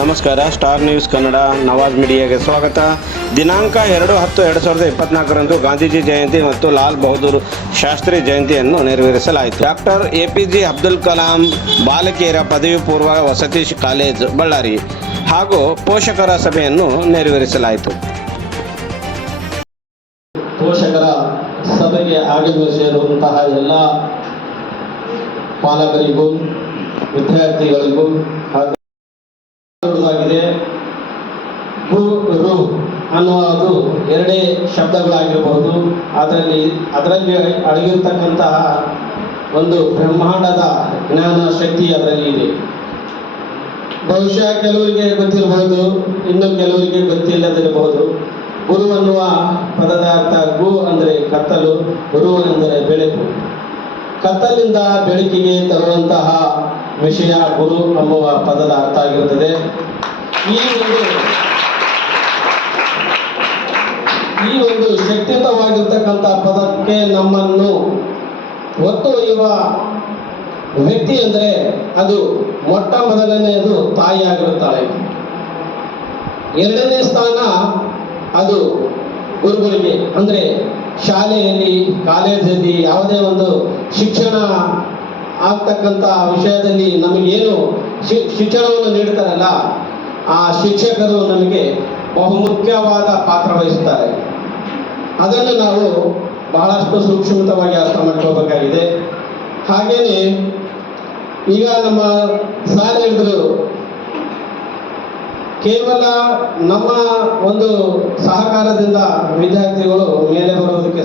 ನಮಸ್ಕಾರ, star news Kannada, Nawaz ಮೀಡಿಯಾಗೆ ಸ್ವಾಗತ. ದಿನಾಂಕ ಎರಡು ಹತ್ತು ಎರಡು ಸಾವಿರದ ಇಪ್ಪತ್ನಾಲ್ಕರಂದು ಗಾಂಧೀಜಿ ಜಯಂತಿ ಮತ್ತು ಲಾಲ್ ಬಹದ್ದೂರ್ ಶಾಸ್ತ್ರಿ ಜಯಂತಿಯನ್ನು ನೆರವೇರಿಸಲಾಯಿತು. Doctor A P J Abdul Kalam ಬಾಲಕಿಯರ ಪದವಿ ಪೂರ್ವ ವಸತಿ ಕಾಲೇಜು, ಬಳ್ಳಾರಿ. ಹಾಗೂ ಪೋಷಕರ ಸಭೆಯನ್ನು ನೆರವೇರಿಸಲಾಯಿತು. ಪೋಷಕರ ಸಭೆಗೆ ಆಗಮಿಸಿರುವಂತಹ ಎಲ್ಲ ಪಾಲಕರಿಗೂ, ವಿದ್ಯಾರ್ಥಿಗಳಿಗೂ ರು ಅನ್ನುವುದು ಎರಡೇ ಶಬ್ದಗಳಾಗಿರಬಹುದು. ಅದರಲ್ಲಿ ಅದರಲ್ಲಿ ಅಡಗಿರ್ತಕ್ಕಂತಹ ಒಂದು ಬ್ರಹ್ಮಾಂಡದ ಜ್ಞಾನ ಶಕ್ತಿ ಅದರಲ್ಲಿ ಇದೆ. ಬಹುಶಃ ಕೆಲವರಿಗೆ ಗೊತ್ತಿರಬಹುದು, ಇನ್ನು ಕೆಲವರಿಗೆ ಗೊತ್ತಿಲ್ಲದಿರಬಹುದು. ಗುರು ಅನ್ನುವ ಪದದ ಅರ್ಥ ಗು ಅಂದರೆ ಕತ್ತಲು ಗುರು ಅಂದರೆ ಬೆಳಕು. ಕತ್ತಲಿಂದ ಬೆಳಕಿಗೆ ತರುವಂತಹ ವಿಷಯ ಗುರು ಎಂಬುವ ಪದದ ಅರ್ಥ ಆಗಿರುತ್ತದೆ. ಈ ಒಂದು ಈ ಒಂದು ಶಕ್ತಿಯುತವಾಗಿರ್ತಕ್ಕಂಥ ಪದಕ್ಕೆ ನಮ್ಮನ್ನು ಒತ್ತೊಯ್ಯುವ ವ್ಯಕ್ತಿ ಅಂದರೆ ಅದು ಮೊಟ್ಟ ಮೊದಲನೆಯದು ತಾಯಿಯಾಗಿರುತ್ತಾಳೆ ಎರಡನೇ ಸ್ಥಾನ ಅದು ಗುರುಗಳಿಗೆ. ಅಂದರೆ ಶಾಲೆಯಲ್ಲಿ, ಕಾಲೇಜಲ್ಲಿ ಯಾವುದೇ ಒಂದು ಶಿಕ್ಷಣ ಆಗ್ತಕ್ಕಂಥ ವಿಷಯದಲ್ಲಿ ನಮಗೇನು ಶಿಕ್ಷಣವನ್ನು ನೀಡ್ತಾರಲ್ಲ, ಆ ಶಿಕ್ಷಕರು ನಮಗೆ ಬಹುಮುಖ್ಯವಾದ ಪಾತ್ರ ವಹಿಸುತ್ತಾರೆ ಅದನ್ನು ನಾವು ಬಹಳಷ್ಟು ಸೂಕ್ಷ್ಮತವಾಗಿ ಅರ್ಥ ಮಾಡ್ಕೋಬೇಕಾಗಿದೆ. ಹಾಗೇನೆ ಈಗ ನಮ್ಮ ಸಾರ್ ಹೇಳಿದ್ರು, ಕೇವಲ ನಮ್ಮ ಒಂದು ಸಹಕಾರದಿಂದ ವಿದ್ಯಾರ್ಥಿಗಳು ಮೇಲೆ ಬರುವುದಕ್ಕೆ